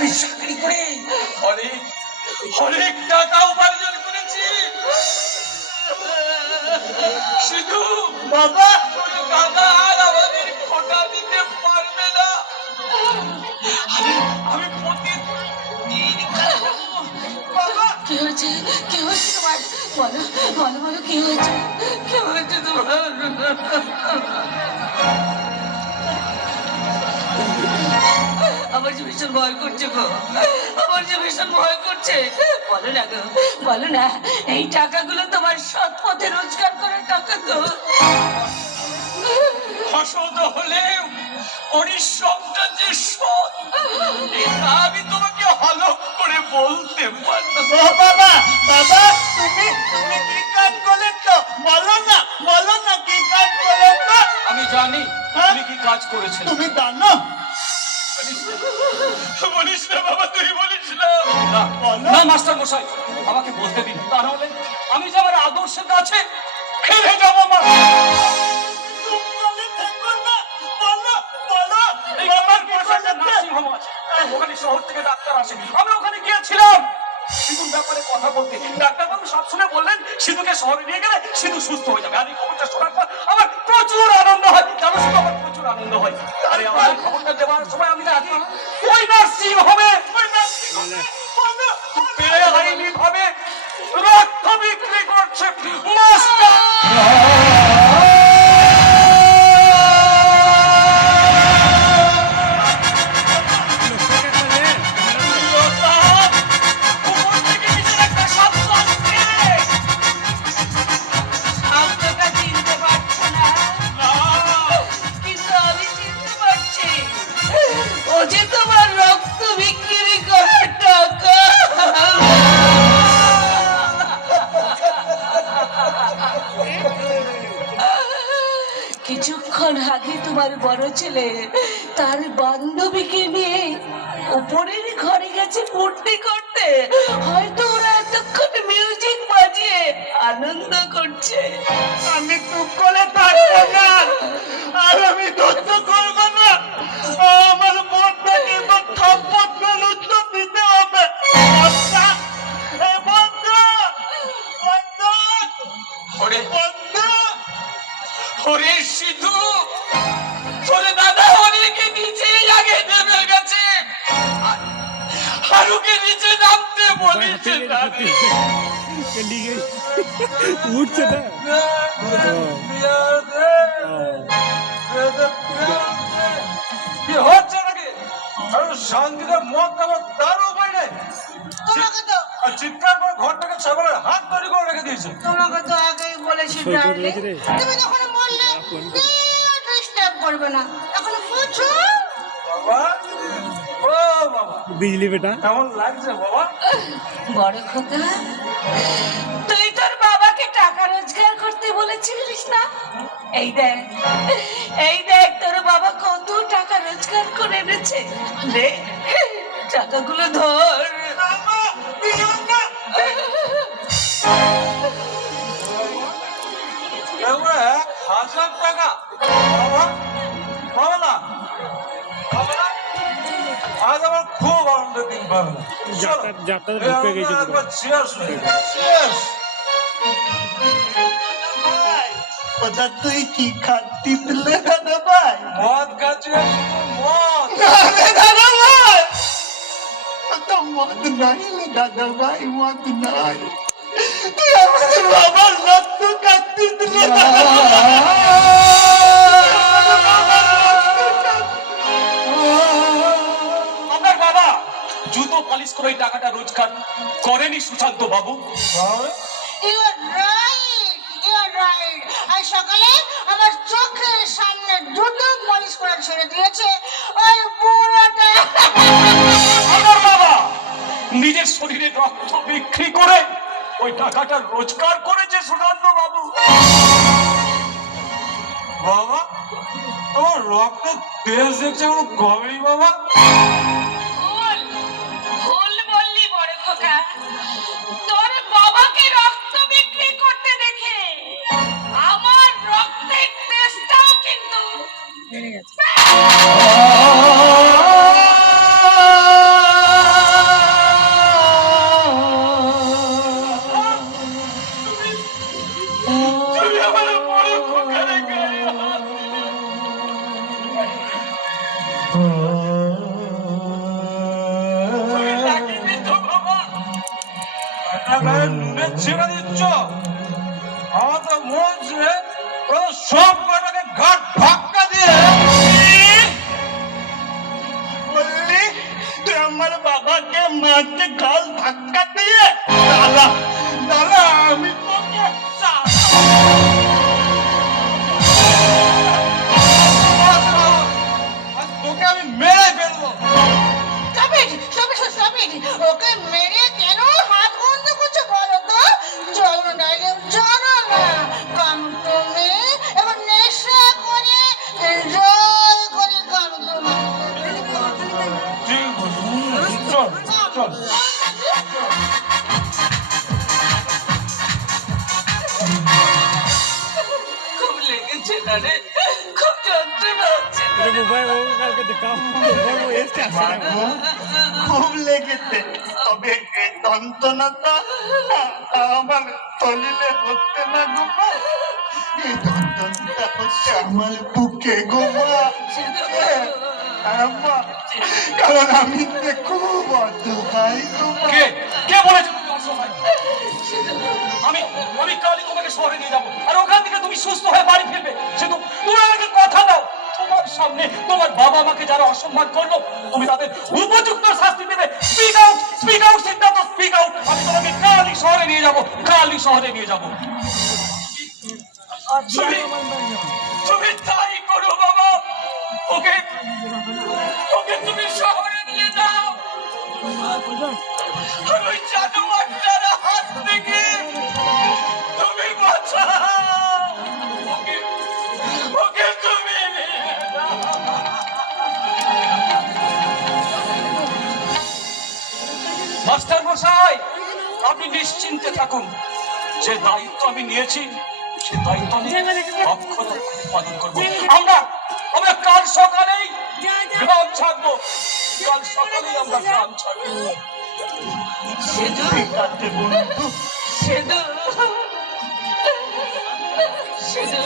আমি চাকরি করে অনেক অনেক টাকা উপার্জন করেছি। শুধু বাবা দাদা আর আমাদের খোটা দিতে পারবে না। আমি প্রতিদিন বাবা কি হয়েছে তোমার? বলো বলো বলো কি হয়েছে তোমার? আমার যে ভীষণ ভয় করছে গো, আমার যে ভীষণ ভয় করছে। বলো না গো, বলো না, এই টাকাগুলো তোমার সৎ পথে রোজগার করার টাকা তো। অসৎ হলেও পরিশ্রমটা যে সৎ, এটা আমি তোমাকে ভালো করে বলতে পারবো। বাবা বাবা তুমি তুমি কি কাজ করলে তো বলো না কি কাজ করলে তো? আমি জানি তুমি কি কাজ করেছো। তুমি জানো? বলিস না বাবা, তুই বলিস না। না মাস্টার মশাই, আমাকে বলতে দিন, তা নাহলে আমি যে আমার আদর্শের কাছে ফিরে যাবো। ওখানে শহর থেকে ডাক্তার আসে, আমি ওখানে গিয়েছিলাম সিধুর ব্যাপারে কথা বলতে। ডাক্তারবাবু সব শুনে বললেন সিধুকে শহরে নিয়ে গেলে সিধু সুস্থ হয়ে যাবে। আর এই খবরটা শোনার পর আমার প্রচুর আনন্দ হয়। জানো শুধু আমার প্রচুর আনন্দ হয়। আরে আমার খবরটা দেওয়ার সময় আমি জানি ওই নার্সিং হবে বেআইনি ভাবে রক্ত বিক্রি করছে মাস্টার। কিছুক্ষণ আগে তোমার বড় ছেলে তার বান্ধবীকে নিয়ে উপরের ঘরে গেছে ফুর্তি করতে। হয়তো ওরা এতক্ষণ মিউজিক বাজিয়ে আনন্দ করছে। আমি চুপ করে থাকবো না, আর আমি ধৈর্য করবো না। আমার মনটা কিন্তু থাপ্পড় উত্তর দিতে হবে। ওরে সিধু, তোরে দাদা অনেকে নিচেই আগে নেমে গেছে, হারুকে নিচে নামতে বলেছে। উঠছে না কি হচ্ছে নাকি? শান্তিতে মদ খাবার তার উপায় নেই। চিৎকার করে ঘরটাকে ছাগলের হাত তৈরি করে রেখে দিয়েছে। তোমাকে তো আগেই বলেছি ডার্লিং, তুমি যখন বললে ডিস্টার্ব করবে না, এখন বুঝছো? বাবা, ও বাবা, বিজলি বেটা কেমন লাগছে বাবা? বড় খোকা, তুই তোর বাবাকে টাকা রোজগার করতে বলেছিলিস না? এই দেখ তোর বাবা কত টাকা রোজগার করে এনেছে। নে টাকাগুলো ধর। এগুলো 1000 টাকা বাবা, বাবা না, বাবা না, আজ আমার খুব আনন্দের দিন বাবা। যাত্রা ঢুকে গেছে পুরো। Cheers cheers. ওটা তুই কি খাচ্ছি দিলে দাদা ভাই? মদ খাচ্ছি, মদ। দাদা ভাই তো মদ নাই দাদা ভাই, মদ নাই। তুই আমাদের বাবার রক্ত কাটতে দিলে আপনার বাবা জুতো পালিশ করে টাকাটা রোজগার করেনি সুশান্ত বাবু। You are right. আজ সকালে আমার চোখের সামনে জুতো পলিশ করে ছেড়ে দিয়েছে ওই বুড়োটা। আমার বাবা নিজের শরীরে রক্ত বিক্রি করে ওই টাকাটা রোজগার করেছে সুশান্ত বাবু। বাবা, তোমার রক্ত তেজ দেখছে কোনো কমেডি বাবা। ভুল বললি বড় খোকা, তোর বাবাকে রক্ত বিক্রি করতে দেখে আমার রক্তের টেস্টটাও কিন্তু বেড়ে গেছে। তুমি রাগিনি তো বাবা? কাটা গায়ে নুনের ছিঁড়ে দিচ্ছ? আমার তো মন ছিঁড়ে ওরা সব কটাকে ঘাট ধাক্কা দিয়ে বললি তুই আমার বাবাকে মাকে গাল ধাক্কা দিয়ে দাদা দাদা আমি তোকে তোকে আমি মেরে ফেলবো। Stop it! ওকে মেরে কেন হাত বন্ধ করছো বলো তো? চলো ডাইলে চলো না। কাম তুমি এবার নেশা করে এনজয় করে কাম তুমি। ঠিক আছে, চল চল। খুব লেগেছে না রে, খুব যন্ত্রণা হচ্ছে। अरे मोबाइल वो কালকে দেখাও মোবাইল ও এসে আসে না মাগো, খুব লেগেছে তবে এই যন্ত্রণাটা আমার শরীরে হচ্ছে না গো মা। এই যন্ত্রণাটা হচ্ছে আমার বুকে গো মা। মা, কারণ আমি যে খুব অসহায় গো মা। কে কে বলেছে তুমি অসহায়? আমি আমি কালই তোমাকে শহরে নিয়ে যাবো, আর ওখান থেকে তুমি সুস্থ হয়ে বাড়ি ফিরবে। শুধু তুমি আমাকে কথা দাও, তোমার সামনে তোমার বাবা আমাকে যারা অসম্মান করলো তুমি তাদের উপযুক্ত শাস্তি দেবে। Speak out Siddharth, speak out. আমি তোমাকে কালই শহরে নিয়ে যাবো, কালই শহরে নিয়ে যাবো। তুমি তাই করো বাবা, ওকে ওকে তুমি শহরে নিয়ে যাও। আর ওই জানোয়ারটার হাত থেকে তুমি বাঁচাও ওকে, ওকে তুমি নিয়ে যাও। মাস্টার মশাই, আপনি নিশ্চিন্তে থাকুন। যে দায়িত্ব আমি নিয়েছি সে দায়িত্ব আমি অক্ষত পালন করবো। আমরা কাল সকালেই গ্রাম ছাড়বো, কাল সকালেই আমরা গ্রাম ছাড়বো। সেদু ঠিক আছে বন্ধু। সেদু সেদু